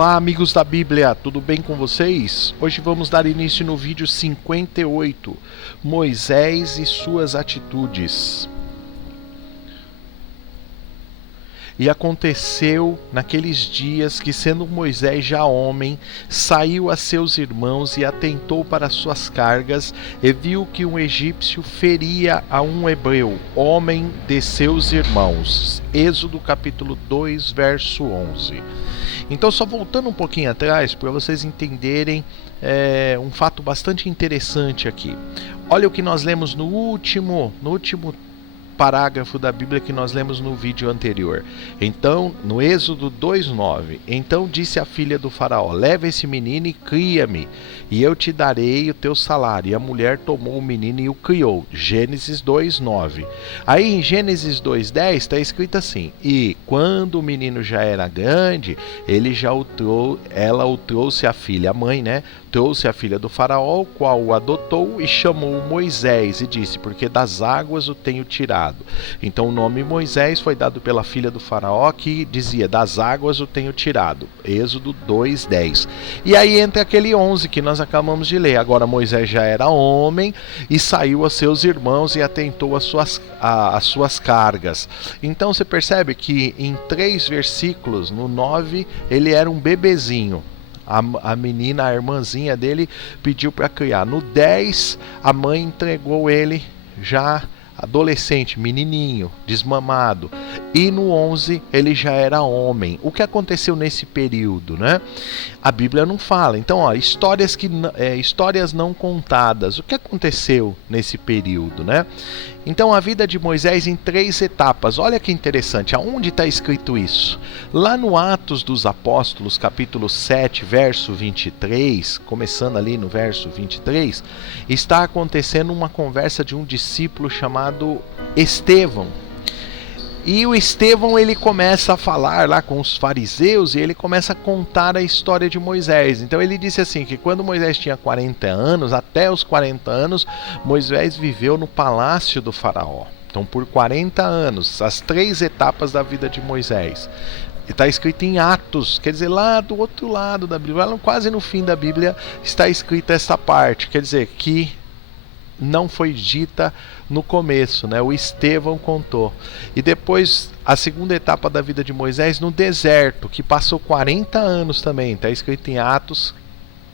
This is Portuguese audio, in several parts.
Olá, amigos da Bíblia, tudo bem com vocês? Hoje vamos dar início no vídeo 58, Moisés e suas atitudes. E aconteceu naqueles dias que, sendo Moisés já homem, saiu a seus irmãos e atentou para suas cargas, e viu que um egípcio feria a um hebreu, homem de seus irmãos. Êxodo capítulo 2, verso 11. Então, só voltando um pouquinho atrás, para vocês entenderem um fato bastante interessante aqui. Olha o que nós lemos no último parágrafo da Bíblia que nós lemos no vídeo anterior. Então, no Êxodo 2:9, então disse a filha do faraó: leva esse menino e cria-me, e eu te darei o teu salário. E a mulher tomou o menino e o criou. Gênesis 2:9. Aí em Gênesis 2:10 está escrito assim: e quando o menino já era grande, ela o trouxe a filha, a mãe, trouxe a filha do faraó, o qual o adotou, e chamou Moisés, e disse: porque das águas o tenho tirado. Então o nome Moisés foi dado pela filha do faraó, que dizia: das águas o tenho tirado. Êxodo 2:10. E aí entra aquele 11 que nós acabamos de ler. Agora Moisés já era homem e saiu a seus irmãos e atentou às suas cargas. Então você percebe que em 3 versículos, no 9 ele era um bebezinho. A menina, a irmãzinha dele, pediu para criar. No 10, a mãe entregou ele já adolescente, menininho, desmamado. E no 11 ele já era homem. O que aconteceu nesse período, A Bíblia não fala. Então, histórias não contadas. O que aconteceu nesse período, Então, a vida de Moisés em 3 etapas. Olha que interessante. Aonde está escrito isso? Lá no Atos dos Apóstolos, capítulo 7, verso 23, começando ali no verso 23, está acontecendo uma conversa de um discípulo chamado Estevão. E o Estevão, ele começa a falar lá com os fariseus e ele começa a contar a história de Moisés. Então ele disse assim, que quando Moisés tinha 40 anos, até os 40 anos, Moisés viveu no palácio do faraó. Então por 40 anos, as 3 etapas da vida de Moisés. Está escrito em Atos, quer dizer, lá do outro lado da Bíblia, quase no fim da Bíblia, está escrita essa parte, quer dizer, que não foi dita no começo, O Estevão contou. E depois, a segunda etapa da vida de Moisés no deserto, que passou 40 anos também, está escrito em Atos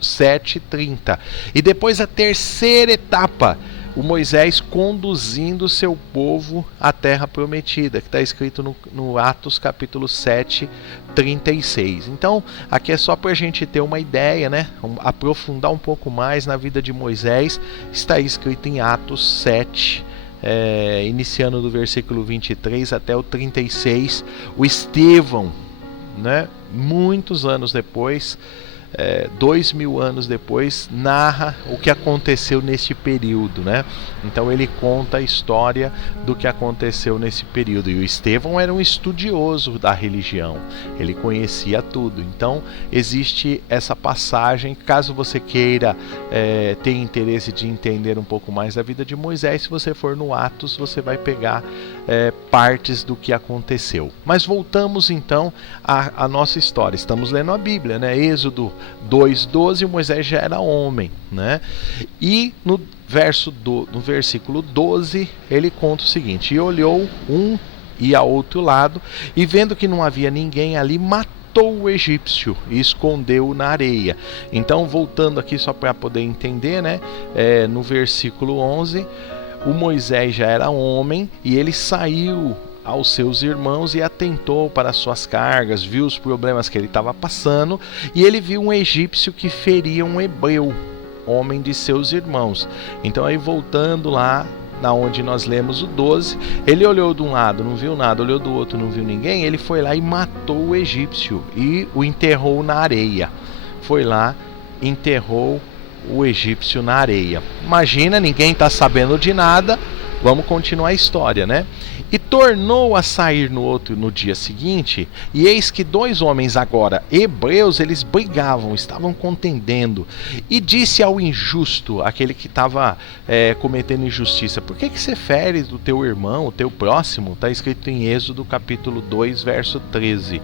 7:30. E depois a terceira etapa, o Moisés conduzindo seu povo à terra prometida, que está escrito no Atos capítulo 7:36. Então, aqui é só para a gente ter uma ideia, aprofundar um pouco mais na vida de Moisés. Está escrito em Atos 7, iniciando do versículo 23 até o 36. O Estevão, muitos anos depois, 2000 anos depois, narra o que aconteceu nesse período, Então ele conta a história do que aconteceu nesse período. E o Estevão era um estudioso da religião, ele conhecia tudo. Então existe essa passagem. Caso você queira ter interesse de entender um pouco mais da vida de Moisés, se você for no Atos, você vai pegar partes do que aconteceu. Mas voltamos então à nossa história. Estamos lendo a Bíblia, Êxodo 2:12, Moisés já era homem, E no versículo 12, ele conta o seguinte: e olhou um e ao outro lado, e vendo que não havia ninguém ali, matou o egípcio e escondeu-o na areia. Então, voltando aqui só para poder entender, no versículo 11, o Moisés já era homem e ele saiu aos seus irmãos e atentou para suas cargas, viu os problemas que ele estava passando, e ele viu um egípcio que feria um hebreu, homem de seus irmãos. Então aí, voltando lá na onde nós lemos o 12, ele olhou de um lado, não viu nada, olhou do outro, não viu ninguém, ele foi lá e matou o egípcio e o enterrou na areia. Foi lá, enterrou o egípcio na areia. Imagina, ninguém está sabendo de nada. Vamos continuar a história, E tornou a sair no dia seguinte, e eis que dois homens agora hebreus, eles brigavam, estavam contendendo. E disse ao injusto, aquele que estava cometendo injustiça: por que você fere do teu irmão, o teu próximo? Está escrito em Êxodo capítulo 2, verso 13.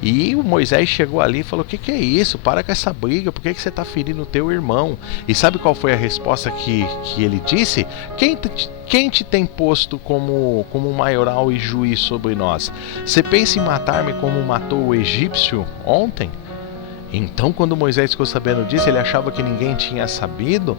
E o Moisés chegou ali e falou: que é isso? Para com essa briga, por que você está ferindo o teu irmão? E sabe qual foi a resposta que ele disse? Quem te tem posto como maioral e juiz sobre nós? Você pensa em matar-me como matou o egípcio ontem? Então, quando Moisés ficou sabendo disso, ele achava que ninguém tinha sabido,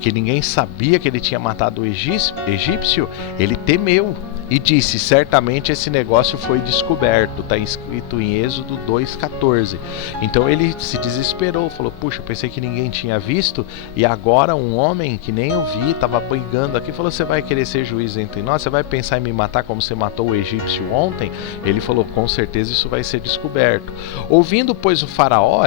que ninguém sabia que ele tinha matado o egípcio. Ele temeu e disse: certamente esse negócio foi descoberto. Está escrito em Êxodo 2,14. Então ele se desesperou, falou: puxa, pensei que ninguém tinha visto, e agora um homem que nem eu vi, estava brigando aqui, falou: você vai querer ser juiz entre nós? Você vai pensar em me matar como você matou o egípcio ontem? Ele falou: com certeza isso vai ser descoberto. Ouvindo, pois, o faraó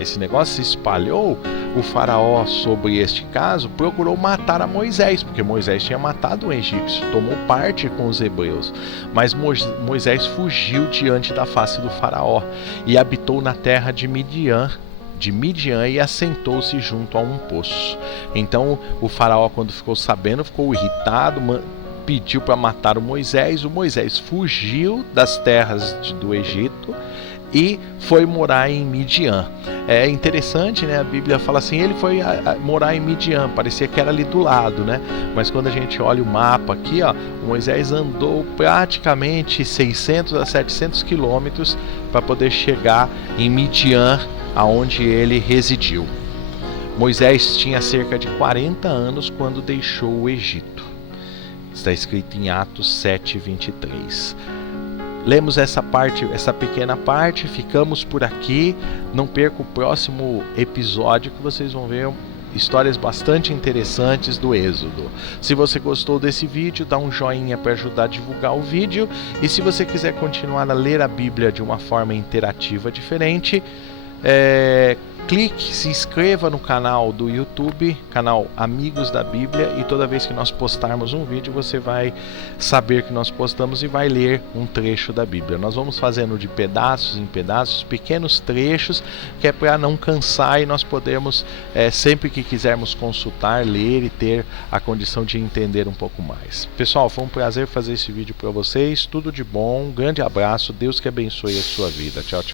esse negócio se espalhou, o faraó sobre este caso procurou matar a Moisés, porque Moisés tinha matado um egípcio, tomou parte com os hebreus. Mas Moisés fugiu diante da face do faraó e habitou na terra de Midian e assentou-se junto a um poço. Então o faraó, quando ficou sabendo, ficou irritado, pediu para matar o Moisés. O Moisés fugiu das terras do Egito e foi morar em Midian. É interessante, né? A Bíblia fala assim: ele foi morar em Midian, parecia que era ali do lado, né? Mas quando a gente olha o mapa aqui, ó, Moisés andou praticamente 600 a 700 quilômetros para poder chegar em Midian, aonde ele residiu. Moisés tinha cerca de 40 anos quando deixou o Egito. Está escrito em Atos 7:23. Lemos essa pequena parte, ficamos por aqui. Não perca o próximo episódio, que vocês vão ver histórias bastante interessantes do Êxodo. Se você gostou desse vídeo, dá um joinha para ajudar a divulgar o vídeo. E se você quiser continuar a ler a Bíblia de uma forma interativa diferente, clique, se inscreva no canal do YouTube, canal Amigos da Bíblia, e toda vez que nós postarmos um vídeo, você vai saber que nós postamos e vai ler um trecho da Bíblia. Nós vamos fazendo de pedaços em pedaços, pequenos trechos, que é para não cansar e nós podermos, sempre que quisermos consultar, ler e ter a condição de entender um pouco mais. Pessoal, foi um prazer fazer esse vídeo para vocês. Tudo de bom, um grande abraço, Deus que abençoe a sua vida. Tchau, tchau.